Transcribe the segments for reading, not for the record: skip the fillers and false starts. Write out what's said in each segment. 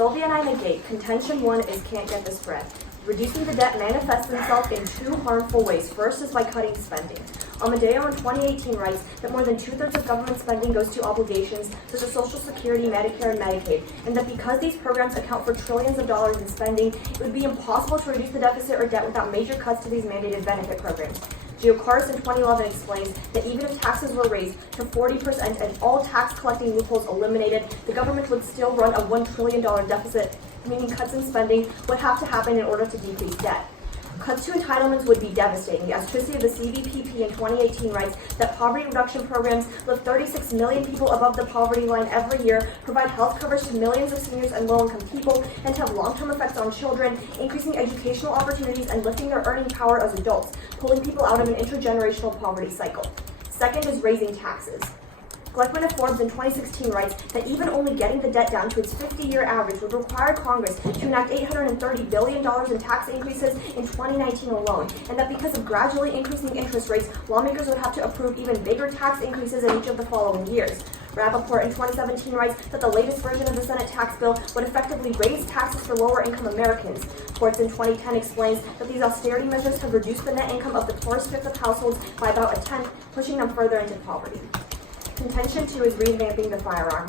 Sylvia and I negate, contention one is can't get the spread. Reducing the debt manifests itself in two harmful ways. First is by cutting spending. Amadeo in 2018 writes that more than 2/3 of government spending goes to obligations such as Social Security, Medicare, and Medicaid, and that because these programs account for trillions of dollars in spending, it would be impossible to reduce the deficit or debt without major cuts to these mandated benefit programs. Geocaris in 2011 explains that even if taxes were raised to 40% and all tax collecting loopholes eliminated, the government would still run a $1 trillion deficit, meaning cuts in spending would have to happen in order to decrease debt. Cuts to entitlements would be devastating, as Tracy of the CVPP in 2018 writes that poverty reduction programs lift 36 million people above the poverty line every year, provide health coverage to millions of seniors and low-income people, and have long-term effects on children, increasing educational opportunities and lifting their earning power as adults, pulling people out of an intergenerational poverty cycle. Second is raising taxes. Gleckman of Forbes in 2016 writes that even only getting the debt down to its 50-year average would require Congress to enact $830 billion in tax increases in 2019 alone, and that because of gradually increasing interest rates, lawmakers would have to approve even bigger tax increases in each of the following years. Rappaport in 2017 writes that the latest version of the Senate tax bill would effectively raise taxes for lower-income Americans. Quartz in 2010 explains that these austerity measures have reduced the net income of the poorest fifth of households by about a tenth, pushing them further into poverty. Contention 2 is revamping the firearm.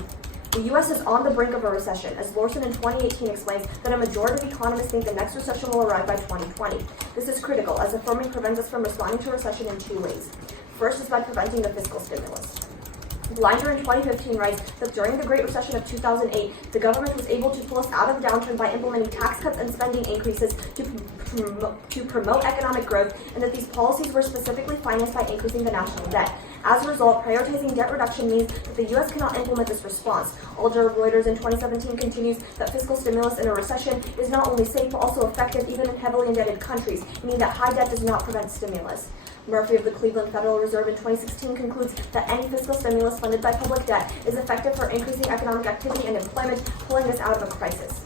The U.S. is on the brink of a recession, as Lorson in 2018 explains that a majority of economists think the next recession will arrive by 2020. This is critical, as affirming prevents us from responding to a recession in two ways. First is by preventing the fiscal stimulus. Blinder in 2015 writes that during the Great Recession of 2008, the government was able to pull us out of the downturn by implementing tax cuts and spending increases to promote economic growth, and that these policies were specifically financed by increasing the national debt. As a result, prioritizing debt reduction means that the U.S. cannot implement this response. Alder of Reuters in 2017 continues that fiscal stimulus in a recession is not only safe but also effective even in heavily indebted countries, meaning that high debt does not prevent stimulus. Murphy of the Cleveland Federal Reserve in 2016 concludes that any fiscal stimulus funded by public debt is effective for increasing economic activity and employment, pulling us out of a crisis.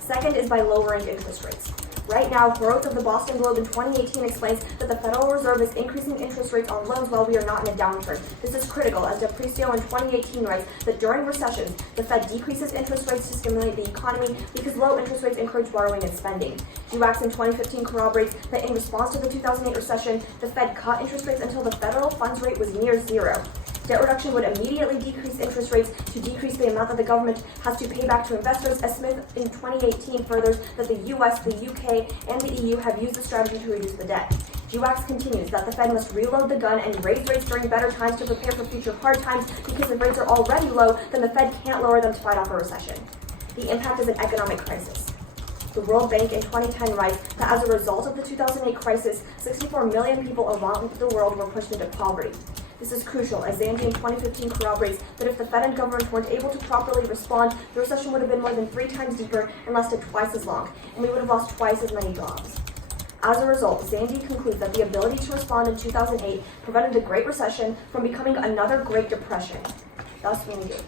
Second is by lowering interest rates. Right now, Growth of the Boston Globe in 2018 explains that the Federal Reserve is increasing interest rates on loans while we are not in a downturn. This is critical, as DePristo in 2018 writes that during recessions, the Fed decreases interest rates to stimulate the economy because low interest rates encourage borrowing and spending. GWAX in 2015 corroborates that in response to the 2008 recession, the Fed cut interest rates until the federal funds rate was near zero. Debt reduction would immediately decrease interest rates to decrease the amount that the government has to pay back to investors, as Smith in 2018 furthers that the US, the UK, and the EU have used the strategy to reduce the debt. GWAX continues that the Fed must reload the gun and raise rates during better times to prepare for future hard times, because if rates are already low, then the Fed can't lower them to fight off a recession. The impact is an economic crisis. The World Bank in 2010 writes that as a result of the 2008 crisis, 64 million people around the world were pushed into poverty. This is crucial, as Zandy in 2015 corroborates that if the Fed and government weren't able to properly respond, the recession would have been more than 3 times deeper and lasted twice as long, and we would have lost twice as many jobs. As a result, Zandy concludes that the ability to respond in 2008 prevented the Great Recession from becoming another Great Depression. Thus, we need it.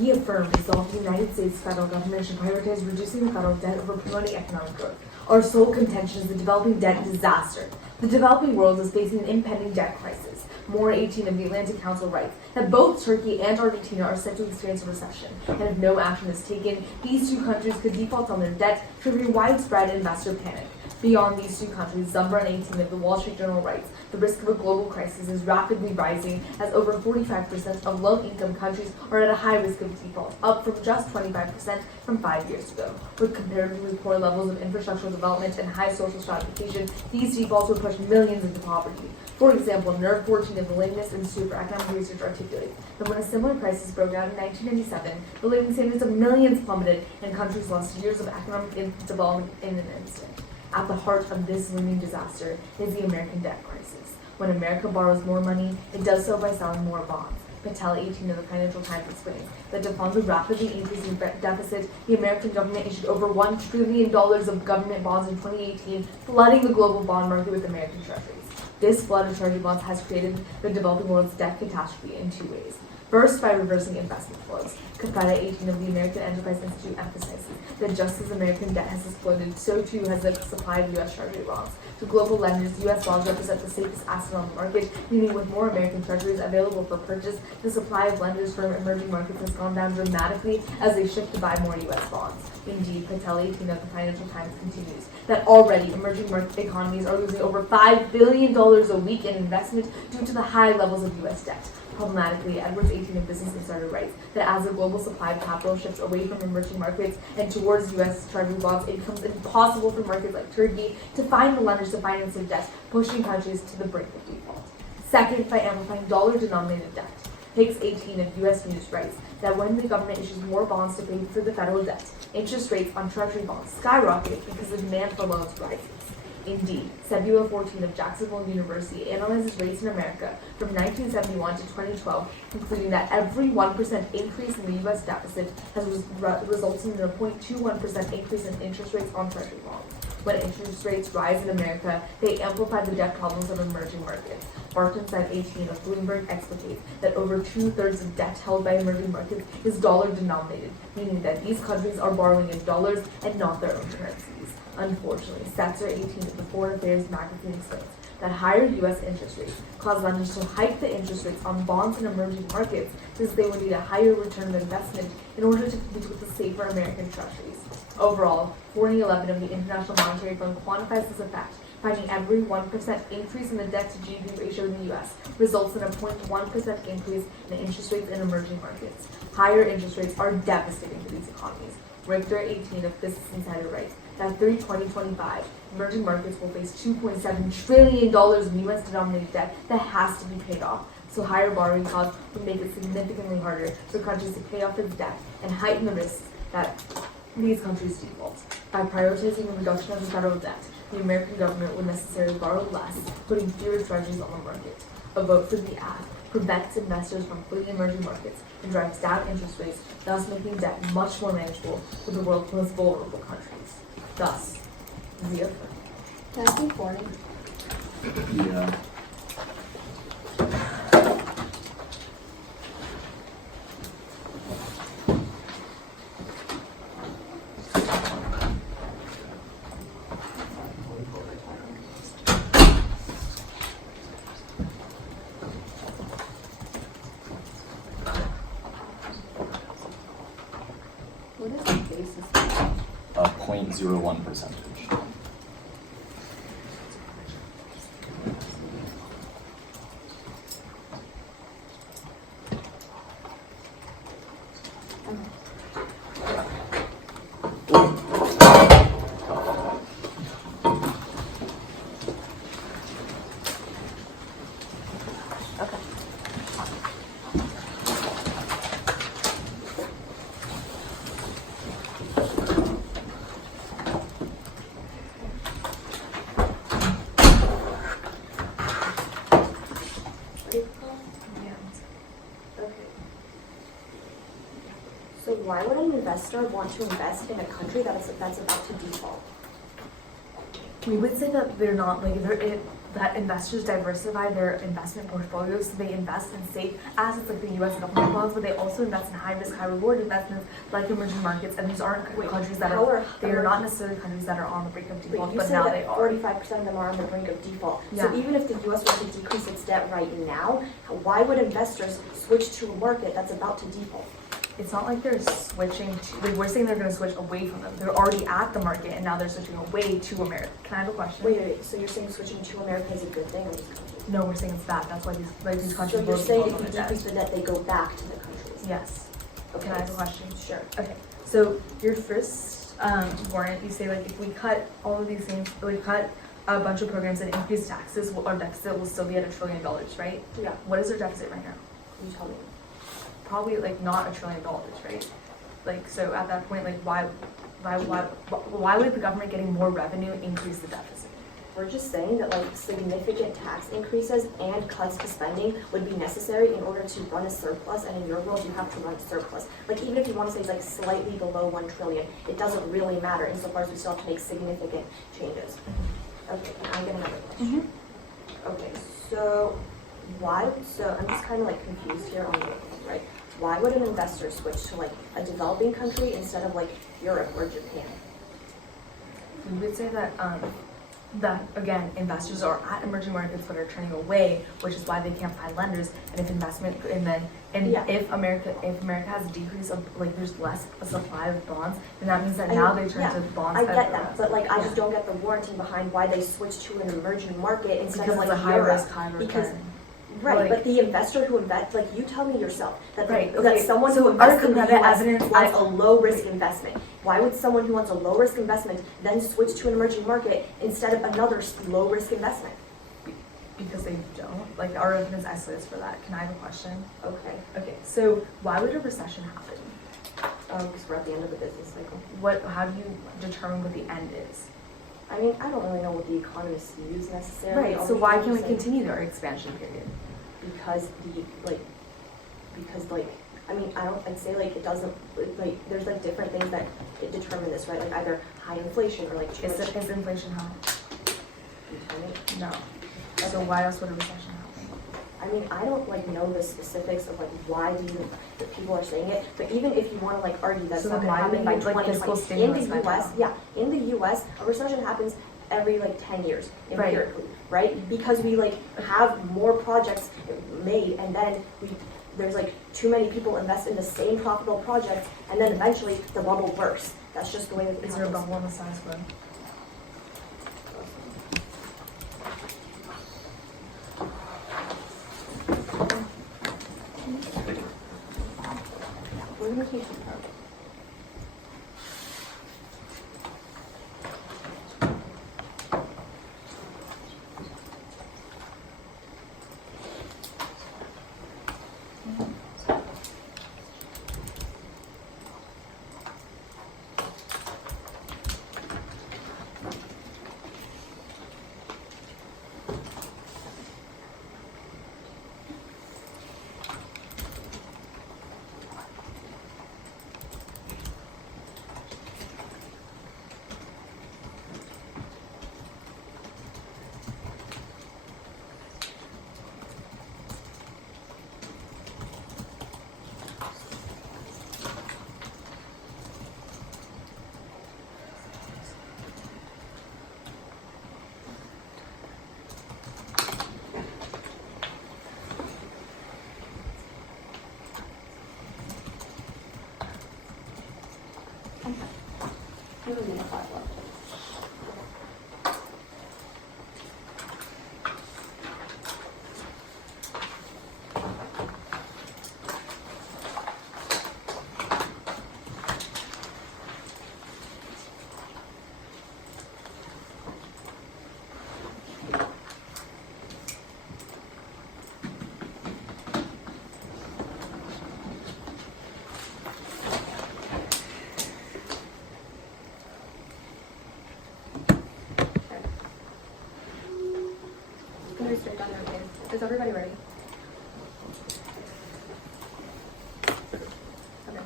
We affirm resolve the United States federal government should prioritize reducing the federal debt over promoting economic growth. Our sole contention is the developing debt disaster. The developing world is facing an impending debt crisis. Moore 18 of the Atlantic Council writes that both Turkey and Argentina are set to experience a recession, and if no action is taken, these two countries could default on their debt, triggering widespread investor panic. Beyond these two countries, Zumbrun 18 of the Wall Street Journal writes, the risk of a global crisis is rapidly rising as over 45% of low-income countries are at a high risk of default, up from just 25% from 5 years ago. With comparatively poor levels of infrastructural development and high social stratification, these defaults would push millions into poverty. For example, Nerve 14 of the Latest Institute for Economic Research articulates that when a similar crisis broke out in 1997, the living standards of millions plummeted and countries lost years of economic development in an instant. At the heart of this looming disaster is the American debt crisis. When America borrows more money, it does so by selling more bonds. Patel 18 of the Financial Times explains that to fund the rapidly increasing deficit, the American government issued over $1 trillion of government bonds in 2018, flooding the global bond market with American treasuries. This flood of treasury bonds has created the developing world's debt catastrophe in two ways. First, by reversing investment flows. Capita 18 of the American Enterprise Institute emphasizes that just as American debt has exploded, so too has the supply of U.S. Treasury bonds. To global lenders, U.S. bonds represent the safest asset on the market, meaning with more American treasuries available for purchase, the supply of lenders from emerging markets has gone down dramatically as they shift to buy more U.S. bonds. Indeed, Patel 18 of the Financial Times continues that already emerging market economies are losing over $5 billion a week in investment due to the high levels of U.S. debt. Problematically, Edwards 18 of Business Insider writes that as the global supply of capital shifts away from emerging markets and towards U.S. Treasury bonds, it becomes impossible for markets like Turkey to find the lenders to finance their debt, pushing countries to the brink of default. Second, by amplifying dollar-denominated debt. Hicks 18 of U.S. News writes that when the government issues more bonds to pay for the federal debt, interest rates on Treasury bonds skyrocket because the demand for loans rises. Indeed, Sebula 14 of Jacksonville University analyzes rates in America from 1971 to 2012, concluding that every 1% increase in the U.S. deficit has resulted in a 0.21% increase in interest rates on Treasury bonds. When interest rates rise in America, they amplify the debt problems of emerging markets. Bartonside 18 of Bloomberg explicates that over 2/3 of debt held by emerging markets is dollar-denominated, meaning that these countries are borrowing in dollars and not their own currencies. Unfortunately, Satzer 18 of the Foreign Affairs magazine explains that higher U.S. interest rates cause lenders to hike the interest rates on bonds in emerging markets since they would need a higher return of investment in order to compete with the safer American treasuries. Overall, 4011 of the International Monetary Fund quantifies this effect, finding every 1% increase in the debt-to-GDP ratio in the U.S. results in a 0.1% increase in interest rates in emerging markets. Higher interest rates are devastating for these economies. Richter 18 of Business Insider writes that through 2025, emerging markets will face $2.7 trillion in U.S. denominated debt that has to be paid off. So higher borrowing costs would make it significantly harder for countries to pay off their debt and heighten the risks that these countries default. By prioritizing the reduction of the federal debt, the American government would necessarily borrow less, putting fewer treasuries on the market. A vote for the act prevents investors from fleeing emerging markets and drives down interest rates, thus making debt much more manageable for the world's most vulnerable countries. Thus, Zia. Can I be funny? Yeah. What is the basis? 0.01 percentage. So why would an investor want to invest in a country that's about to default? We would say that they're not like that investors diversify their investment portfolios, so they invest in safe assets like the U.S. government bonds, but they also invest in high-risk, high-reward investments like emerging markets. And these aren't countries that they are not necessarily countries that are on the brink of default, but now they are. 45% of them are on the brink of default. Yeah. So even if the U.S. were to decrease its debt right now, why would investors switch to a market that's about to default? It's not like they're switching to, like we're saying they're going to switch away from them. They're already at the market and now they're switching away to America. Can I have a question? Wait, so you're saying switching to America is a good thing or these countries? No, we're saying it's bad. That's why these countries So you're will saying default if on you their debt. decrease the debt, they go back to the countries? Yes. Okay. Can I have a question? Sure. Okay, so your first warrant, you say like if we cut all of these things, we cut a bunch of programs and increase taxes, our deficit will still be at $1 trillion, right? Yeah. What is our deficit right now? You tell me. Probably like not $1 trillion, right? Like, so at that point, like why would the government getting more revenue increase the deficit? We're just saying that like significant tax increases and cuts to spending would be necessary in order to run a surplus, and in your world you have to run a surplus. Like even if you want to say it's like slightly below 1 trillion, it doesn't really matter insofar as we still have to make significant changes. Okay, can I get another question? Mm-hmm. Okay, so I'm just kind of like confused here on the right? Why would an investor switch to like a developing country instead of like Europe or Japan? We would say that again, investors are at emerging markets but are turning away, which is why they can't find lenders. And if if America has a decrease of like there's less a supply of bonds, then that means that now they turn to bonds. I get that, but like I just don't get the warranty behind why they switch to an emerging market instead of like high Europe. risk, high return. Because right, but the investor who invests, like you tell me yourself, that that someone so who invests in the competitive US evidence, wants a low risk investment. Why would someone who wants a low risk investment then switch to an emerging market instead of another low risk investment? Because they don't. Like our evidence isolates for that. Can I have a question? Okay. Okay, so why would a recession happen? Because we're at the end of the business cycle. How do you determine what the end is? I mean, I don't really know what the economists use necessarily. Right, so why can't we continue our expansion period? I'd say like it doesn't, like there's like different things that determine this, right? Like either high inflation or like too much. Is inflation high? You tell me? No. So why else would a recession happen? I mean, I don't like know the specifics of like why that people are saying it, but even if you want to like argue that's So not then going to why happen would by you, like, 2020, in the US, a recession happens every like 10 years empirically, right? Because we like have more projects made, and then there's like too many people invest in the same profitable projects, and then eventually the bubble bursts. That's just the way that it happens. Is there a bubble on the size quo? We're going to take some time. You have a minute left. Is everybody ready? Okay.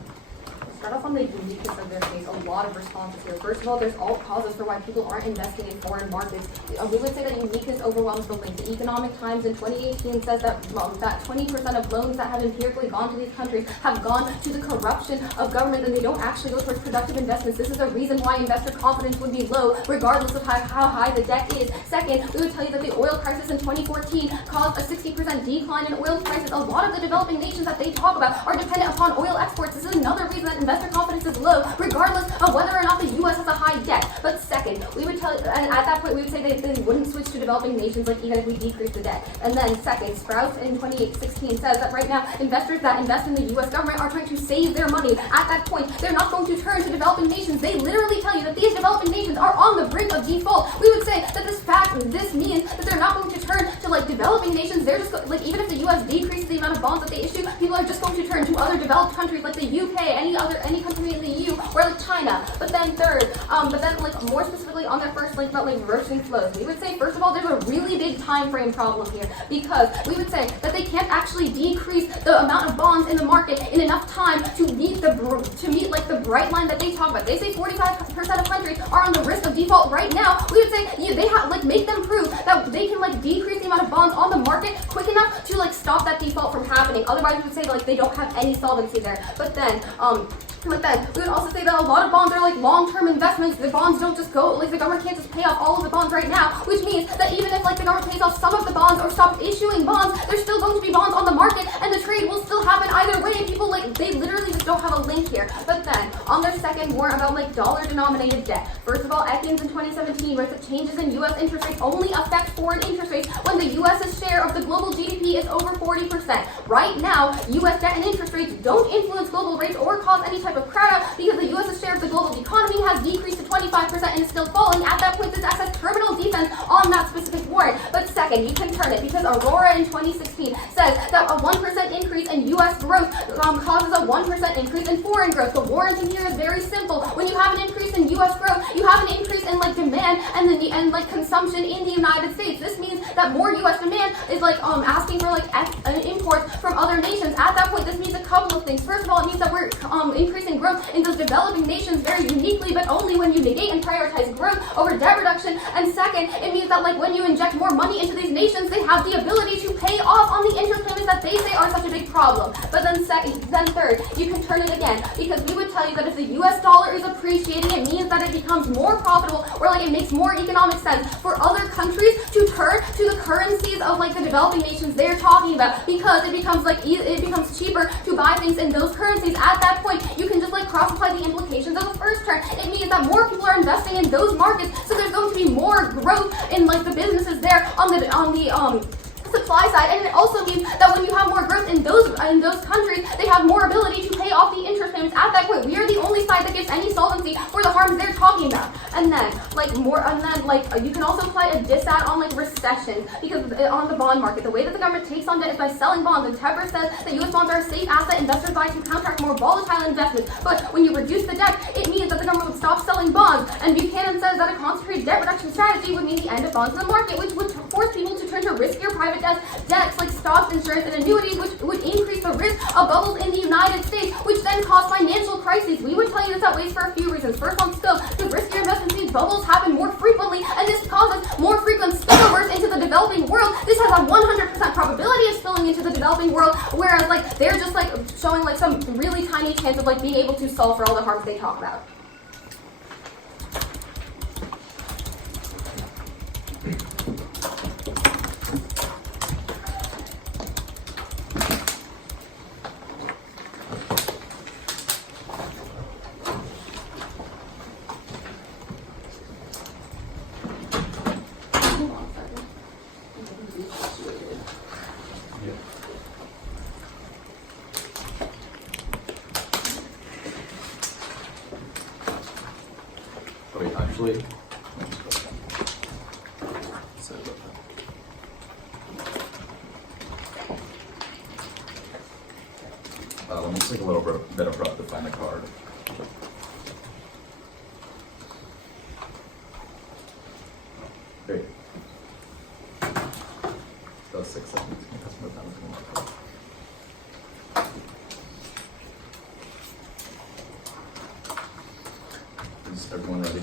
Let's start off on the uniqueness of their case. A lot of responses here. First of all, there's all causes for why people aren't investing in foreign markets. We would say that uniqueness overwhelms the link. The Economic Times in 2018 says that 20% of loans that have empirically gone to these countries have gone to the corruption of government, and they don't actually go towards productive investments. This is a reason why investor confidence would be low, regardless of how high the debt is. Second, we would tell you that the oil crisis in 2014 caused a 60% decline in oil prices. A lot of the developing nations that they talk about are dependent upon oil exports. This is another reason that investor confidence is low, regardless of whether or not the U.S. has a high debt. But second, we would tell you, and at that point we would say they wouldn't switch to developing nations, like even if we decrease the debt. And then second, Sprouts in 2016 says that right now investors that invest in the U.S. government are trying to save their money. At that point, they're not going to turn to developing nations. They literally tell you that these developing nations are on the brink of default. We would say that this means that they're not going to turn to like developing nations. They're just like, even if the U.S. decreases the amount of bonds that they issue, people are just going to turn to other developed countries like the UK, any country in the EU, or like China. But then third, like more specifically on that first link about like reversing flows, we would say first of all there's a really big time frame problem here, because we would say that they can't actually decrease the amount of bonds in the market in enough time to meet like the bright line that they talk about. They say 45% of countries are on the risk of of default right now, we would say they have make them prove that they can decrease the amount of bonds on the market quick enough to stop that default from happening. Otherwise, we would say they don't have any solvency there. But then we would also say that a lot of bonds are long-term investments. The bonds don't just go, the government can't just pay off all of the bonds right now, which means that even if the government pays off some of the bonds or stops issuing bonds, there's still going to be bonds on the market and the trade will still happen either way, and people they literally just don't have a link here. But then, on their second warrant about dollar-denominated debt, first of all, Ames in 2017 writes that changes in U.S. interest rates only affect foreign interest rates when the U.S.'s share of the global GDP is over 40%. Right now, U.S. debt and interest rates don't influence global rates or cause any type of crowd out because the U.S.'s share of the global economy has decreased to 25% and is still falling. At that point, this acts as terminal defense on that specific warrant. But second, you can turn it because Aurora in 2016 says that a 1% increase in U.S. growth causes a 1% increase in foreign growth. The warrant in here is very simple. When you have an increase in U.S. growth, you have an increase in demand and consumption in the United States. This means that more U.S. demand is asking for imports from other nations. At that point, this means a couple of things. First of all, it means that we're increasing growth in those developing nations very uniquely, but only when you negate and prioritize growth over debt reduction. And second, it means that when you inject more money into these nations, they have the ability to pay off on the interest payments that they say are such a big problem. But then third, you can turn it again, because we would tell you that if the U.S. dollar is appreciating, it means that it becomes more profitable, or it makes more economic sense for other countries to turn to the currencies of the developing nations they're talking about, because it becomes cheaper to buy things in those currencies. At that point, you can just cross-apply the implications of the first turn. It means that more people are investing in those markets, so there's going to be more growth in the businesses there on the supply side, and it also means that when you have more growth in those countries, they have more ability to pay off the interest payments. At that point, we are the only side that gives any solvency for the harms they're talking about. And then you can also apply a disat on recession, because on the bond market, the way that the government takes on debt is by selling bonds. And Tepper says that U.S. bonds are a safe asset investors buy to counteract more volatile investments. But when you reduce the debt, it means that the government would stop selling bonds. And Buchanan says that a concentrated debt reduction strategy would mean the end of bonds in the market, which would force people to turn to riskier private debts like stocks, insurance, and annuities, which would increase the risk of bubbles in the United States, which then cause financial crises. We would tell you this at ways for a few reasons. First, on scope, because riskier investments means bubbles happen more frequently, and this causes more frequent spillovers into the developing world. This has a 100% probability of spilling into the developing world, whereas they're just showing some really tiny chance of being able to solve for all the harms they talk about. Wait, actually. Let me take a little bit of breath to find the card. Great. That was 6 seconds. That's more time than one. Is everyone ready?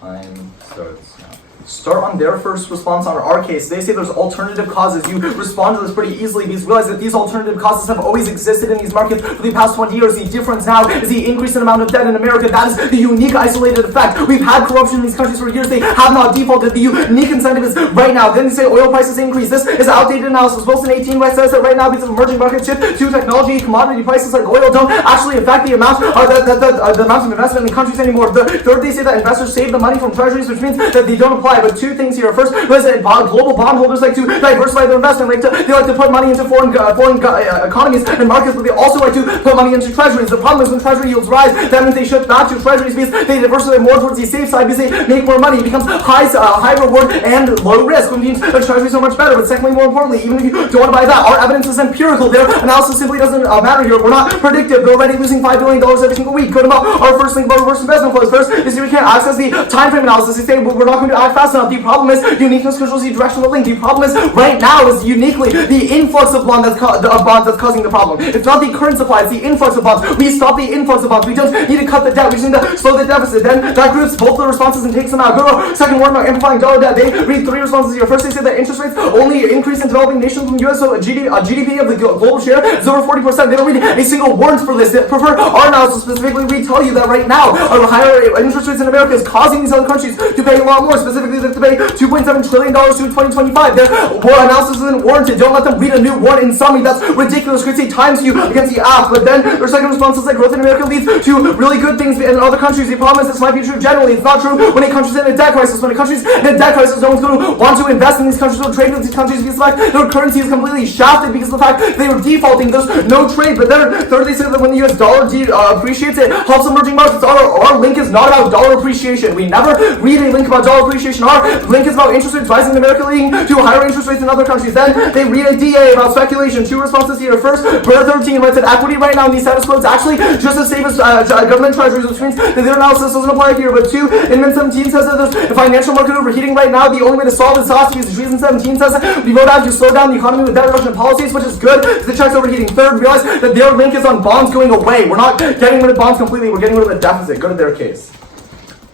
Time starts now. Start on their first response on our case. They say there's alternative causes. You respond to this pretty easily because realize that these alternative causes have always existed in these markets for the past 20 years. The difference now is the increase in amount of debt in America. That is the unique isolated effect. We've had corruption in these countries for years. They have not defaulted. The unique incentive is right now. Then they say oil prices increase. This is outdated analysis. Wilson 18 says that right now because of emerging market shift to technology, commodity prices like oil don't actually affect the amount the amount of investment in countries anymore. The third, they say that investors save the money from treasuries, which means that they don't apply. But two things here. First, global bondholders like to diversify their investment. They like to put money into foreign economies and markets, but they also like to put money into treasuries. The problem is when treasury yields rise, that means they shift back to treasuries because they diversify more towards the safe side because they make more money. It becomes high reward and low risk, which means that treasuries are much better. But secondly, more importantly, even if you don't want to buy that, our evidence is empirical. Their analysis simply doesn't matter here. We're not predictive. They're already losing $5 billion every single week. Good enough. Our first thing about reverse investment flows. First is we can't access the time frame analysis. They say we're not going to act fast fast enough. The problem is uniqueness controls the direction of the link. The problem is right now is uniquely the influx of bonds that's causing the problem. It's not the current supply, it's the influx of bonds. We stop the influx of bonds. We don't need to cut the debt. We just need to slow the deficit. Then that groups both the responses and takes them out. Go to second one about amplifying dollar debt. They read 3 responses here. First, they say that interest rates only increase in developing nations from the U.S. So GDP of the global share is over 40%. They don't read a single warrant for this. They prefer our analysis specifically. We tell you that right now, higher interest rates in America is causing these other countries to pay a lot more. Specifically, they have to pay $2.7 trillion to 2025. Their analysis isn't warranted. Don't let them read a new warrant in summary. That's ridiculous. Creates a times you against the app. But then their second response is that growth in America leads to really good things in other countries. The problem is this might be true generally. It's not true when a country's in a debt crisis. When a country's in a debt crisis, no one's going to want to invest in these countries or trade with these countries because the fact their currency is completely shafted because of the fact they were defaulting. There's no trade. But then third, they say that when the US dollar appreciates, it helps emerging markets. Our link is not about dollar appreciation. We never read a link about dollar appreciation. Our link is about interest rates rising in America leading to higher interest rates in other countries. Then they read a DA about speculation. 2 responses here. First, Bird 13 writes that equity right now in these status quo is actually just as safe as government treasuries, which means that their analysis doesn't apply here. But 2, Inman 17 says that there's a financial market overheating right now. The only way to solve this has to be Reason 17 says that we vote out to slow down the economy with debt reduction policies, which is good because the check's overheating. Third, realize that their link is on bonds going away. We're not getting rid of bonds completely. We're getting rid of the deficit. Go to their case.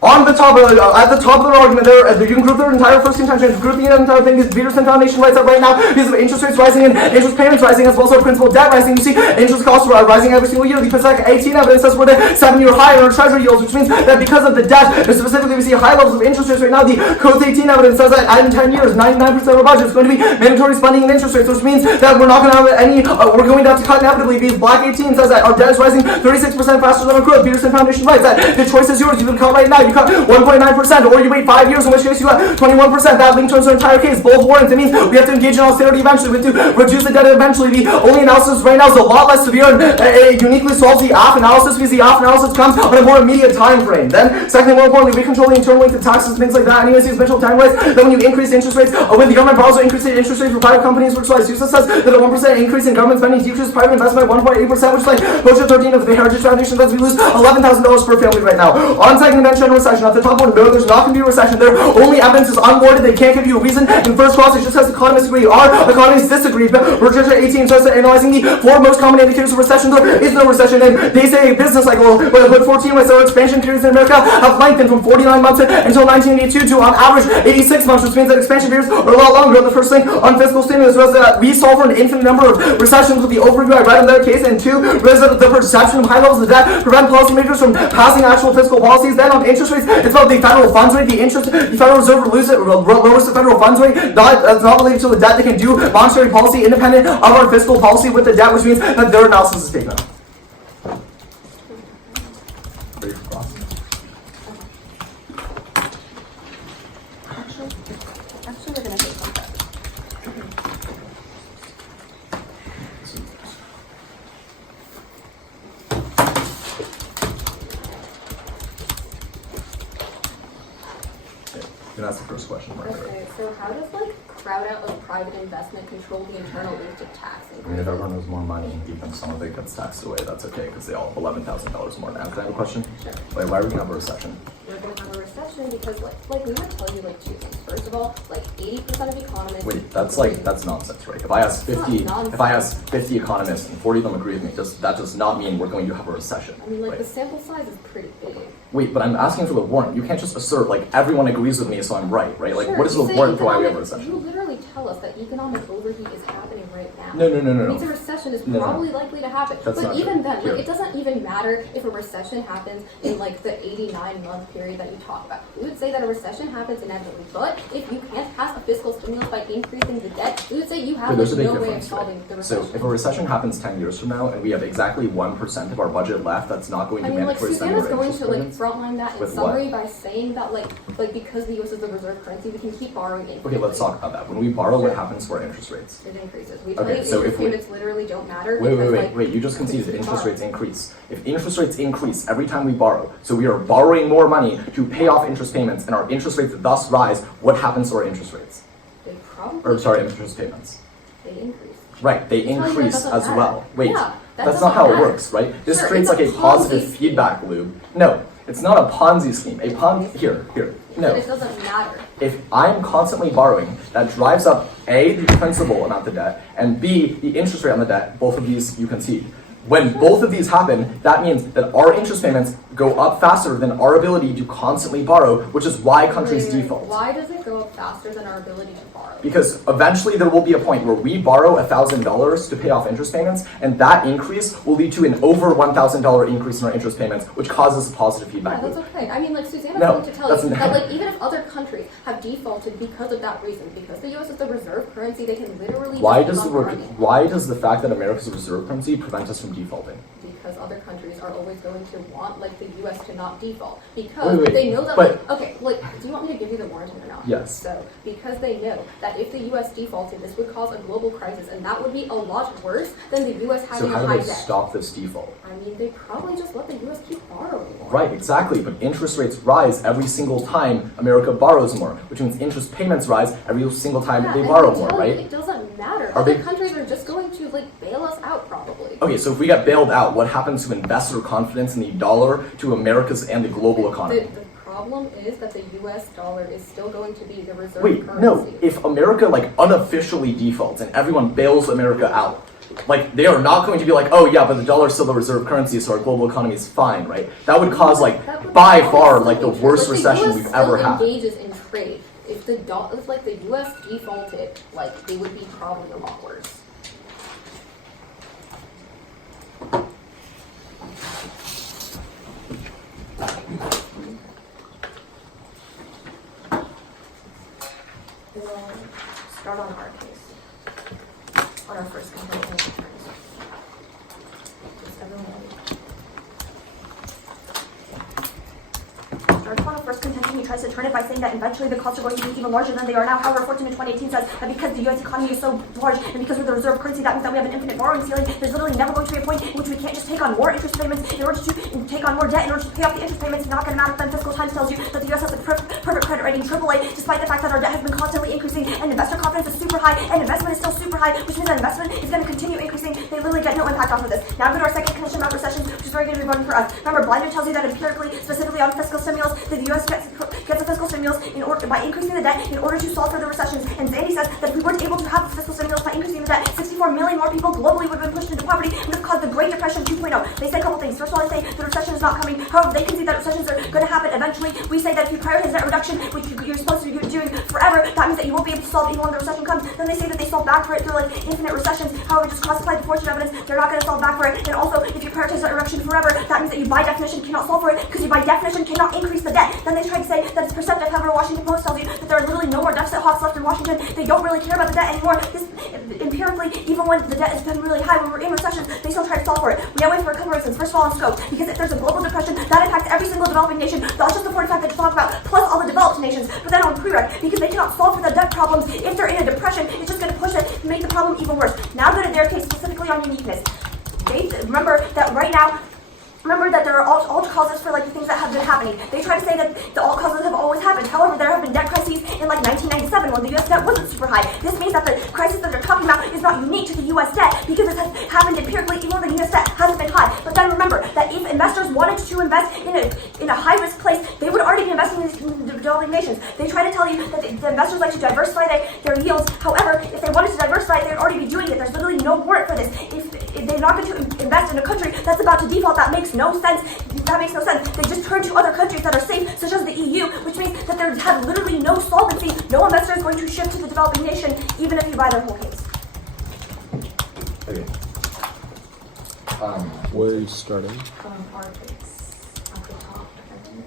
On the top of at the top of their argument, you can group their entire first contention, group the entire thing. This Peterson Foundation writes that right now, because of interest rates rising and interest payments rising, as well as principal debt rising, you see interest costs are rising every single year. The PASEC 18 evidence says we're at 7-year high in our treasury yields, which means that because of the debt, and specifically we see high levels of interest rates right now. The Codes 18 evidence says that in 10 years, 99% of our budget is going to be mandatory spending and interest rates, which means that we're not going to have any. We're going to have to cut inevitably. The Black 18 says that our debt is rising 36% faster than our growth. Peterson Foundation writes that the choice is yours. You can cut right now. You cut 1.9%, or you wait 5 years, in which case you got 21%. That link turns our entire case. Both warrants. It means we have to engage in austerity eventually. We have to reduce the debt eventually. The only analysis right now is a lot less severe and it uniquely solves the AF analysis because the AF analysis comes on a more immediate time frame. Then, secondly, more importantly, we control the internal link to taxes and things like that. Anyways, these eventual time rates, then when you increase interest rates, when the government borrows, increase the interest rates for private companies, which like Susa says that a 1% increase in government spending decreases private investment by 1.8%, which like Poster 13 of the Heritage Foundation does. We lose $11,000 per family right now. On second dimension recession, at the top one, no, there's not going to be a recession. Their only evidence is unwarranted. They can't give you a reason. In first clause, it just says economists agree. Our economists disagree. Research 18 says that analyzing the 4 most common indicators of recession, there is no recession. And they say a business cycle, but 14 was our expansion periods in America have lengthened from 49 months until 1982 to on average 86 months, which means that expansion periods are a lot longer. The first thing on fiscal stimulus was that we solve for an infinite number of recessions with the overview I read in their case, and 2 was that the perception of high levels of debt prevent policymakers from passing actual fiscal policies. Then on interest rates, it's about the federal funds rate. The Federal Reserve lowers the federal funds rate. That's not related to the debt. They can do monetary policy independent of our fiscal policy with the debt, which means that their analysis is taken up. Actually, we're gonna take some. That's the first question. Okay, so how does like crowd out of private investment control the internal link to tax I mean, if everyone has more money, even some of it gets taxed away, that's okay, because they all have $11,000 more now. Can I have a question? Sure. Wait, why are we gonna have a recession? We're gonna have a recession because like we might tell you like 2 things. First of all, like 80% of economists. Wait, that's nonsense, right? If I ask 50 economists and 40 of them agree with me, that does not mean we're going to have a recession. I mean, like the sample size is pretty big. Wait, but I'm asking for the warrant. You can't just assert like everyone agrees with me, so I'm right? Like, Sure, what is the warrant for why we have a recession? You literally tell us that economic overheat is happening right now. No. It means a recession is probably likely to happen. That's but not even true. then, Here. like, it doesn't even matter if a recession happens in like the 89-month period that you talk about. We would say that a recession happens inevitably. But if you can't pass a fiscal stimulus by increasing the debt, we would say you have There's a big no way of difference, solving right? the recession. So if a recession happens 10 years from now and we have exactly 1% of our budget left that's not going to I mean, like mandatory spending Susanna's or going interest to like payments? frontline that in With summary what? by saying that like because the US is the reserve currency, we can keep borrowing it. Okay, let's talk about that. When we borrow, what happens to our interest rates? It increases. We tell Okay, you so interest if we- payments literally don't matter. because, like, Wait, you just conceded we interest borrow. rates increase. If interest rates increase every time we borrow, so we are borrowing more money to pay off interest payments and our interest rates thus rise, what happens to our interest rates? They probably Interest payments. they increase. Right, they Tell you that increase doesn't as matter. well. Wait, Yeah, that that's not doesn't how it matter. works, right? This Sure, creates it's like a a positive policy. feedback loop. No, It's not a Ponzi scheme. Here. No. But it doesn't matter. If I'm constantly borrowing, that drives up A, the principal amount of debt, and B, the interest rate on the debt. Both of these you concede. When both of these happen, that means that our interest payments go up faster than our ability to constantly borrow, which is why countries default. Why does it go up faster than our ability to borrow? Because eventually there will be a point where we borrow $1,000 to pay off interest payments, and that increase will lead to an over $1,000 increase in our interest payments, which causes a positive feedback Yeah, loop. that's okay. I mean, like, Susanna's No, going to tell that's you not- that, like, even if other countries have defaulted because of that reason, because the U.S. is the reserve currency, they can literally Why just does keep on money. why does the fact that America's a reserve currency prevent us from defaulting? Because other countries are always going to want, like, the U.S. to not default. Because Wait, they know that, but- like, okay, like, do you want me to give you the warranty or not? Yes. So, because they know that if the U.S. defaulted, this would cause a global crisis, and that would be a lot worse than the U.S. So having how a do high they debt. stop this default? I mean, they probably just let the U.S. keep borrowing more. Right, exactly, but interest rates rise every single time America borrows more, which means interest payments rise every single time they and borrow I'm more, telling you, right? It doesn't matter. Are Other they- countries are just going to, like, bail us out, probably. Okay, so if we get bailed out, what happens to investor confidence in the dollar, to America's and the global economy? The problem is that the U.S. dollar is still going to be the reserve Wait, currency. no, if America like unofficially defaults and everyone bails America out, like they are not going to be like, oh yeah, but the dollar's still the reserve currency, so our global economy is fine, right? That would cause like That would by be far absolutely like the true. worst But recession the US we've ever still had. engages in trade. If like the U.S. defaulted, like it would be probably a lot worse. We'll start on our case. On our first complaint. Just everyone ready? Starts on our first contention, he tries to turn it by saying that eventually the costs are going to be even larger than they are now. However, 14 in 2018 says that because the U.S. economy is so large and because we're the reserve currency, that means that we have an infinite borrowing ceiling. There's literally never going to be a point in which we can't just take on more interest payments in order to take on more debt in order to pay off the interest payments. It's not going to matter. Then Fiscal Times tells you that the U.S. has a perfect credit rating, AAA, despite the fact that our debt has been constantly increasing and investor confidence is super high and investment is still super high, which means that investment is going to continue increasing. They literally get no impact off of this. Now I'm going to our second condition about recessions, which is very going to be important for us. Remember, Blinder tells you that empirically, specifically on fiscal stimulus, that the U.S. gets a fiscal stimulus in order by increasing the debt in order to solve for the recessions. And Zandy says that if we weren't able to have a fiscal stimulus by increasing the debt, 64 million more people globally would have been pushed into poverty and would have caused the Great Depression 2.0. They say a couple things. First of all, they say the recession is not coming. However, they can see that recessions are going to happen eventually. We say that if you prioritize debt reduction, which you're supposed to be doing forever, that means that you won't be able to solve even when the recession comes. Then they say that they solve back for it through like infinite recessions. However, just cross-apply the fortune evidence, they're not going to solve back for it. And also, if you prioritize debt reduction forever, that means that you by definition cannot solve for it because you by definition cannot increase the debt. Then they try to say that it's perceptive. However, Washington Post tells you that there are literally no more deficit hawks left in Washington. They don't really care about the debt anymore. This, empirically, even when the debt has been really high, when we're in recession, they still try to solve for it. We have ways for a couple reasons. First of all, on scope, because if there's a global depression, that impacts every single developing nation, not just the 45 that you talk about, plus all the developed nations. But then on prereq, because they cannot solve for the debt problems, if they're in a depression, it's just going to push it and make the problem even worse. Now go to their case specifically on uniqueness. They remember that right now. Remember that there are alt causes for like the things that have been happening. They try to say that the alt causes have always happened. However, there have been debt crises in like 1997 when the U.S. debt wasn't super high. This means that the crisis that they're talking about is not unique to the U.S. debt because it has happened empirically even when the U.S. debt hasn't been high. But then remember that if investors wanted to invest in a high risk place, they would already be investing in the developing nations. They try to tell you that the investors like to diversify their yields. However, if they wanted to diversify, they would already be doing it. There's literally no warrant for this. If they're not going to invest in a country that's about to default, that makes no sense. That makes no sense. They just turn to other countries that are safe, such as the EU, which means that they have literally no solvency. No investor is going to shift to the developing nation, even if you buy their whole case. Okay. Where are you starting? Our case at the top, I think.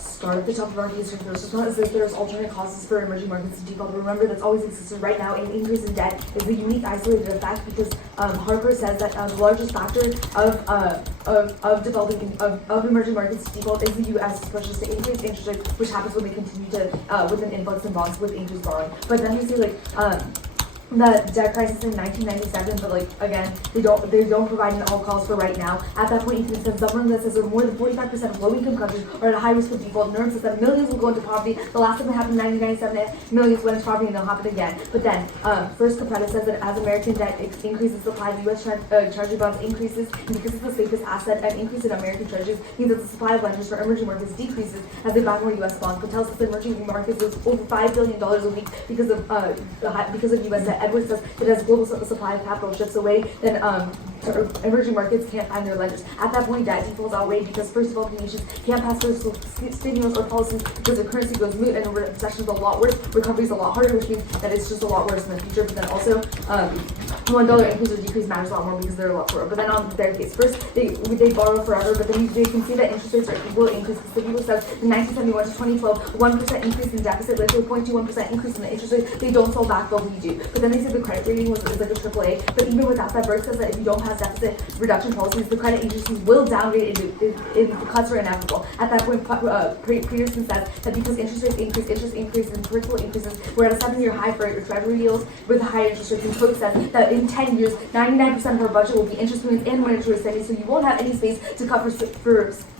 Start at the top of our case. It's not as if there's alternate causes for emerging markets to default. But remember, that's always existed right now. An increase in debt is a unique, isolated effect because Harper says that the largest factor of developing of emerging markets to default is the U.S. pushes to increase interest rates, which happens when they continue to with an influx in bonds with increased borrowing. But then you see the debt crisis in 1997, but like again, they don't provide an all calls for right now. At that point, you can send someone that says that more than 45% of low-income countries are at a high risk of default. NERM says that millions will go into poverty. The last time it happened in 1997, millions went into poverty, and it'll happen again. But then, first Capetta says that as American debt increases, supply of U.S. Treasury bonds increases, and because it's the safest asset, an increase in American treasuries means that the supply of lenders for emerging markets decreases as they buy more U.S. bonds. Patel says that emerging markets lose over $5 billion a week because of U.S. debt. Edwards says that as global supply of capital shifts away, then emerging markets can't find their lenders. At that point, debt defaults outweigh because first developing nations can't pass fiscal stimulus or policies because their currency goes moot and a recession is a lot worse, recovery is a lot harder, which means that it's just a lot worse in the future. But then also, $1 increase or decrease matters a lot more because they're a lot poorer. But then on their case, first they borrow forever, but then they can see that interest rates will increase because the people says in 1971 to 2012, 1% increase in deficit led to a 0.21% increase in the interest rate. They don't solve back, but we do. But then they say the credit rating was like a AAA. But even without that, Berg says that if you don't pass deficit reduction policies, the credit agencies will downgrade if the cuts are inevitable. At that point, Peterson says that because interest increase and principal increases, we're at a 7-year high for treasury yields with high interest rates. And Coates says that in 10 years, 99% of our budget will be interest payments and monetary spending, so you won't have any space to cut for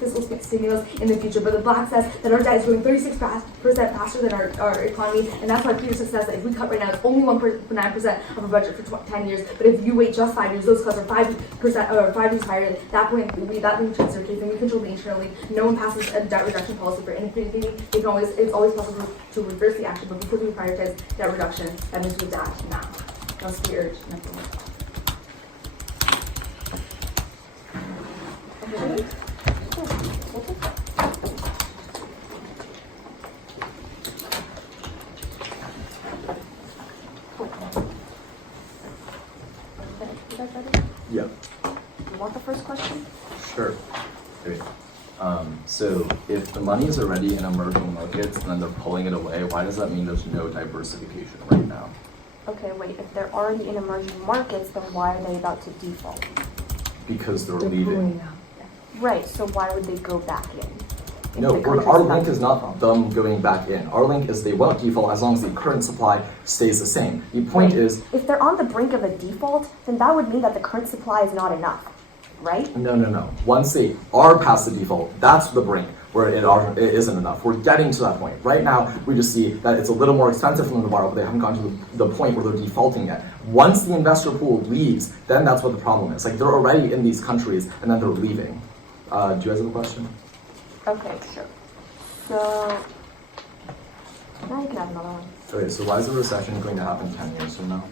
fiscal stimulus in the future. But the Black says that our debt is growing 36% faster than our economy, and that's why Peterson says that if we cut right now, it's only 9% of our budget for 10 years. But if you wait just 5 years, those cuts are 5% or 5 years higher. At that point, that means our case, and we control the internally. No one passes a debt reduction policy for anything. It's always possible to reverse the action, but because we prioritize debt reduction, that means we adapt now. That's the urge. Yeah. You want the first question? Sure. Great. So if the money is already in emerging markets and then they're pulling it away, why does that mean there's no diversification right now? Okay, wait. If they're already in emerging markets, then why are they about to default? Because they're leaving. Right. So why would they go back in? No, our link is not them going back in. Our link is they won't default as long as the current supply stays the same. The point is, if they're on the brink of a default, then that would mean that the current supply is not enough, right? No. Once they are past the default, that's the brink where it isn't enough. We're getting to that point. Right now, we just see that it's a little more expensive for them to borrow, but they haven't gotten to the point where they're defaulting yet. Once the investor pool leaves, then that's what the problem is. Like, they're already in these countries, and then they're leaving. Do you guys have a question? Okay, sure. So, now you can have another one. Okay, so why is a recession going to happen 10 years from now?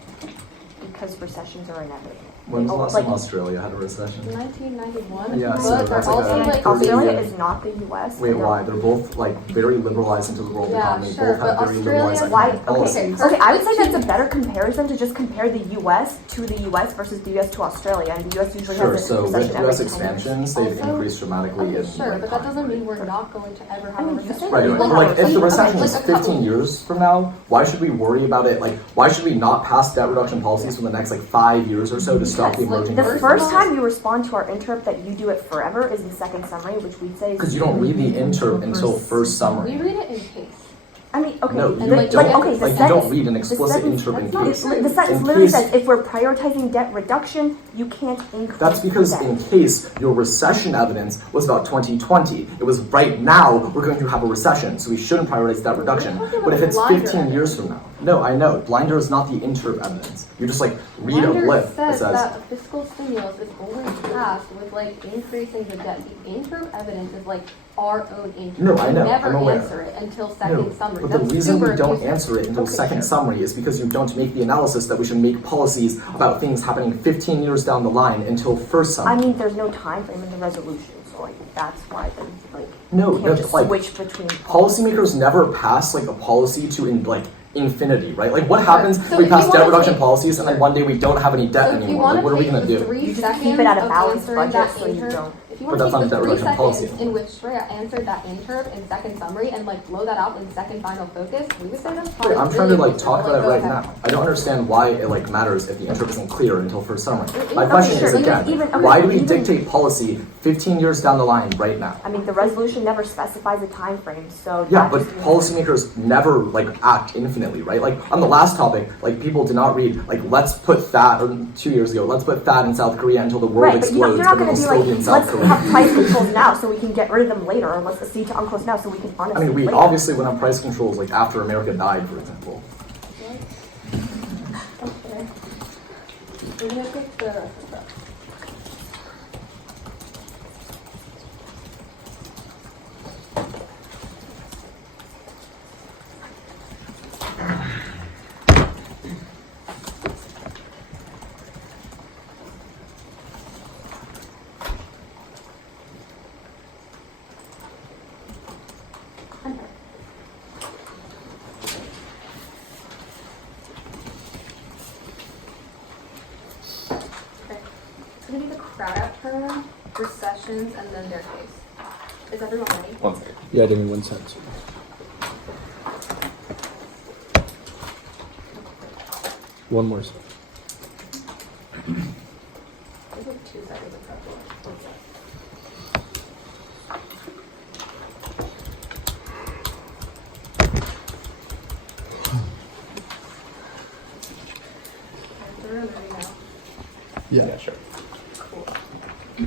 Because recessions are inevitable. When was the last time Australia had a recession? 1991. Yeah, but so they're that's also like a like 30 Australia year- is not the U.S. Wait, why? They're both like very liberalized into the world Yeah, economy. sure, Both have but very Australia- liberalized Why? economic policies. Okay, I would say that's a better comparison to just compare the U.S. to the U.S. versus the U.S. to Australia, and the U.S. usually Sure, has a so recession with every U.S. 10 years. expansions, they've Also- increased dramatically in Sure, like, but that time, doesn't right? mean we're not going to ever have I a mean, you recession. said Right, we right. will But have like a if the recession. recession is 15 years from now, why should we worry about it? Like, why should we not pass debt reduction policies for the next like 5 years or so to stop the Yes, like, emerging The markets? first time you respond to our interrupt that you do it forever is the second summary, which we'd say is... Because you don't read the interp until first We summary. read it in case. I mean, okay. No, And you like, don't. okay, the Like you sentence- don't read an the explicit sentence- interp in that's not case. true. The sentence In literally case- says, if we're prioritizing debt reduction, you can't increase That's because debt. in case your recession evidence was about 2020, it was right now we're going to have a recession, so we shouldn't prioritize debt reduction. We're talking But if about it's blinder 15 years from now, no, I know, blinder is not the interp evidence. You just like read a Blinder blip that says says, that fiscal stimulus is only passed with like increasing the debt. The interim evidence is like our own interest. No, I know, We never I'm aware. answer it until second no. summary. But the That's reason we super don't abusive. answer it until Okay, second sure. summary is because you don't make the analysis that we should make policies about things happening 15 years down the line until first summary. I mean, there's no time frame in the resolution, so like that's why then like No, you can't no, just like, switch between policymakers never pass like a policy to like infinity, right? Like what happens So if we if pass you debt wanna reduction take- policies and then one day we don't have any debt So if you anymore? want Like to what are we take gonna the do? 3 You just seconds keep it at a of balanced answering budget that so you interim- don't. If you But want to that's take not the debt 3 reduction policy. seconds in which Shreya answered that intern in second summary and like blow that out in second final focus, we would say that's probably I'm trying to really like talk about it go right ahead. now. I don't understand why it like matters if the intro isn't clear until first summary. My Okay, question sure, is again, okay, why do we even- dictate policy 15 years down the line right now? I mean, the resolution never specifies a time frame, so Yeah, that but just means- policymakers never like act infinitely, right? Like on the last topic, like people did not read like let's put THAAD, or 2 years ago, let's put THAAD in South Korea until the world Right, but explodes, you're not but going it'll to be still like, be in South let's Korea. have price controls now so we can get rid of them later, or let's accede to UNCLOS now so we can honestly I mean, we later. obviously went on price controls like after America died, for example. Okay. We're gonna take the rest of that. Okay. It's gonna be the crowd out term, recessions, and then their case. Is everyone ready? One second. Yeah, give me 1 second. One more second. There's like 2 seconds of prep. Everyone ready now? Yeah, sure. Cool.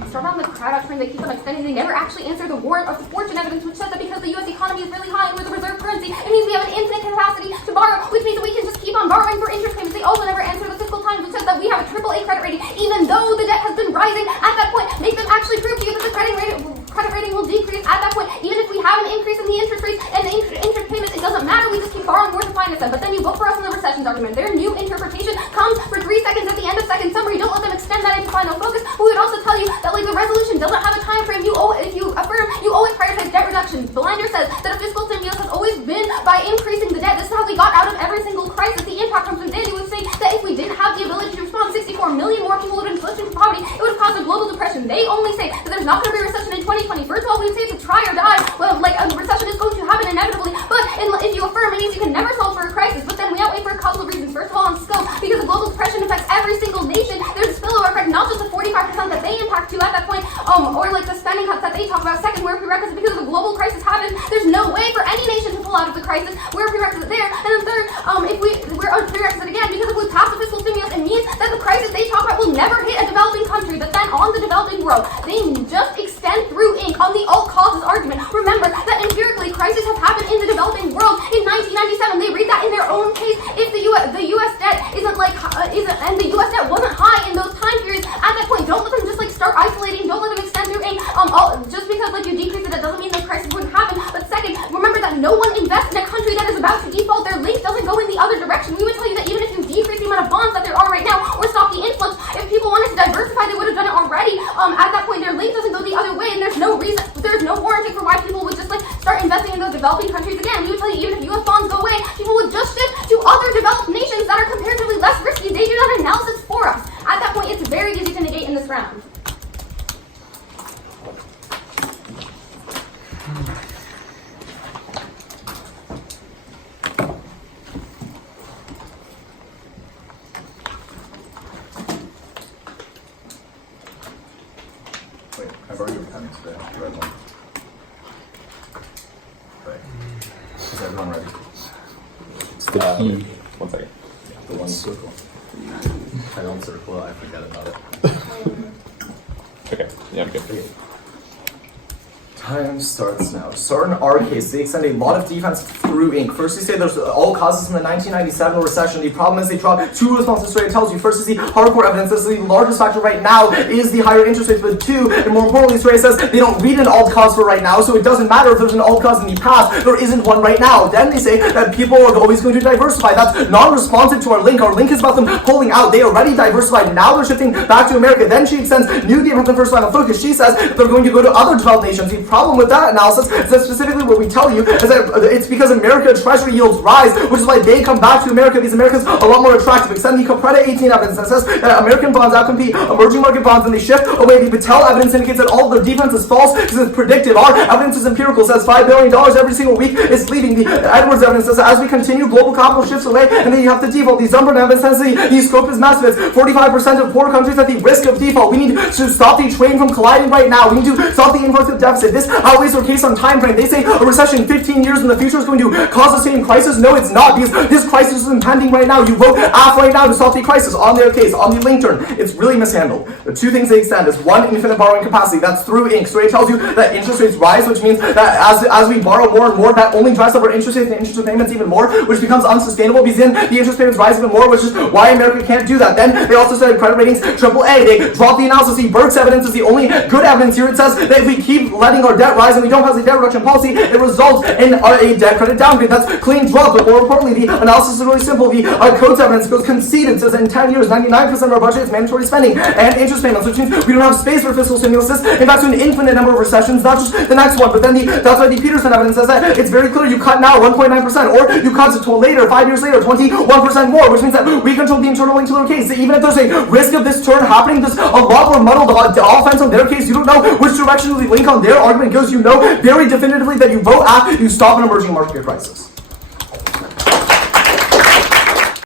Start on the crowd out term, they keep on extending. They never actually answer the warrant of fortune evidence, which says that because the U.S. economy is really high and we're the reserve currency, it means we have an infinite capacity to borrow, which means that we can just keep on borrowing for interest payments. They also never answer the fiscal times, which says that we have a AAA credit rating, even though the debt has been rising. At that point, make them actually prove to you that the credit rating will decrease. At that point, even if we have an increase in the interest rates and the interest payments, it doesn't matter. We just keep borrowing more to finance them. But then you vote for us in the recession document. Their new interpretation comes for 3 seconds at the end of second summary. Don't let them extend that into final focus. We would also tell you that like the resolution doesn't have a time frame. You owe if you affirm you always prioritize debt reduction. Blinder says that a fiscal stimulus has always been by increasing the debt. This is how we got out of every single crisis. The impact from Zandy would say that if we didn't have the ability to respond, 64 million more people would have been pushed into poverty. It would have caused a global depression. They only say that there's not going to be a recession in 2020. First of all, we would say it's a try or die. Well, like a recession is going to happen inevitably. But if you affirm, it means you can never solve for a crisis. But then we outweigh for a couple of reasons. First of all, on scope, because the global depression affects every single nation. There's a spillover effect, not just the 45% that they impact you at that point, or like the spending cuts that they talk about. Second, we're a prerequisite because of the global crisis happens. There's no way for any nation to pull out of the crisis. We're a prerequisite there. And then third, if we're a prerequisite again because if we pass the fiscal stimulus, it means that the crisis they talk about will never hit a developing country. But then on the developing world, they just extend through ink on the all causes argument. Remember that empirically, crises have happened in the developing world. In 1997, they read that in their own case. If the U.S. debt and the U.S. debt wasn't high in those time periods, at that point, don't let them just like start isolating. Don't let them extend through ink. Just because like you decrease it, that doesn't mean the crisis wouldn't happen. But second, remember that no one invests in a country that is about to default. Their link doesn't go in the other direction. We would tell you that even if you decrease the amount of bonds that there are right now, or stop the influx, if people wanted to diversify, they would have done it already. At that point, their link doesn't go the other way, and there's no reason, there's no warranty for why people would just like start investing in those developing countries again. We would tell you even if U.S. bonds go away, people would just shift to other developed nations that are comparatively less risky. They do that analysis for us. At that point, it's very easy to negate in this round. Wait, can I borrow your pen today? The red one. Right. Is everyone ready? It's the key. 1 second. The one circle. I don't circle it, I forget about it. Okay. Yeah, I'm good. Time starts now. Start in our case, they extend a lot of defense through ink. First, they say there's all causes from the 1997 recession. The problem is they drop 2 responses straight. It tells you first is the hardcore evidence. This is the largest factor right now is the higher interest rates. But 2, and more importantly, Stray says they don't read an alt cause for right now, so it doesn't matter if there's an alt cause in the past. There isn't one right now. Then they say that people are always going to diversify. That's non-responsive to our link. Our link is about them pulling out. They already diversified. Now they're shifting back to America. Then she extends new defense in first final focus. She says they're going to go to other developed nations. The problem with that analysis is that specifically what we tell you is that it's because America Treasury yields rise, which is why they come back to America. These Americans are a lot more attractive. Extend the Copreda 18 evidence that says that American bonds outcompete emerging market bonds, and they shift away. The Patel evidence indicates that all of their defense is false because it's predictive. Our evidence is empirical. Says $5 billion every single week is leaving. The Edwards evidence says that as we continue, global capital shifts away, and then you have to default. The Zumbrun evidence says the scope is massive. It's 45% of poor countries at the risk of default. We need to stop the train from colliding right now. We need to stop the influx of deficit. This outweighs their case on time frame. They say a recession 15 years in the future is going to cause the same crisis. No, it's not, because this crisis is impending right now. You vote AF right now to stop the crisis on their case, on the link turn. It's really mishandled. The two things they extend is one, infinite borrowing capacity. That's through Inc. So it tells you that interest rates rise, which means that as we borrow more and more, that only drives up our interest rates and interest payments even more, which becomes unsustainable because then the interest payments rise even more, which is why America can't do that. Then they also said credit ratings AAA. They dropped the analysis. The Burke's evidence is the only good evidence here. It says that if we keep letting our debt rise and we don't have a debt reduction policy, it results in a debt credit downgrade. That's clean drop. But more importantly, the analysis is really simple. The Coates evidence goes conceded. It says in 10 years, 99% of our budget is mandatory spending and interest payments, which means we don't have space for fiscal stimulus. In fact, to an infinite number of recessions, not just the next one. But then that's why the Peterson evidence says that it's very clear. You cut now 1.9%, or you cut it to later, 5 years later, 21% more, which means that we control the internal link to their case. Even if there's a risk of this turn happening, there's a lot more muddled offense on their case. You don't know which direction the link on their argument goes. You know very definitively that you vote after you stop an emerging market crisis.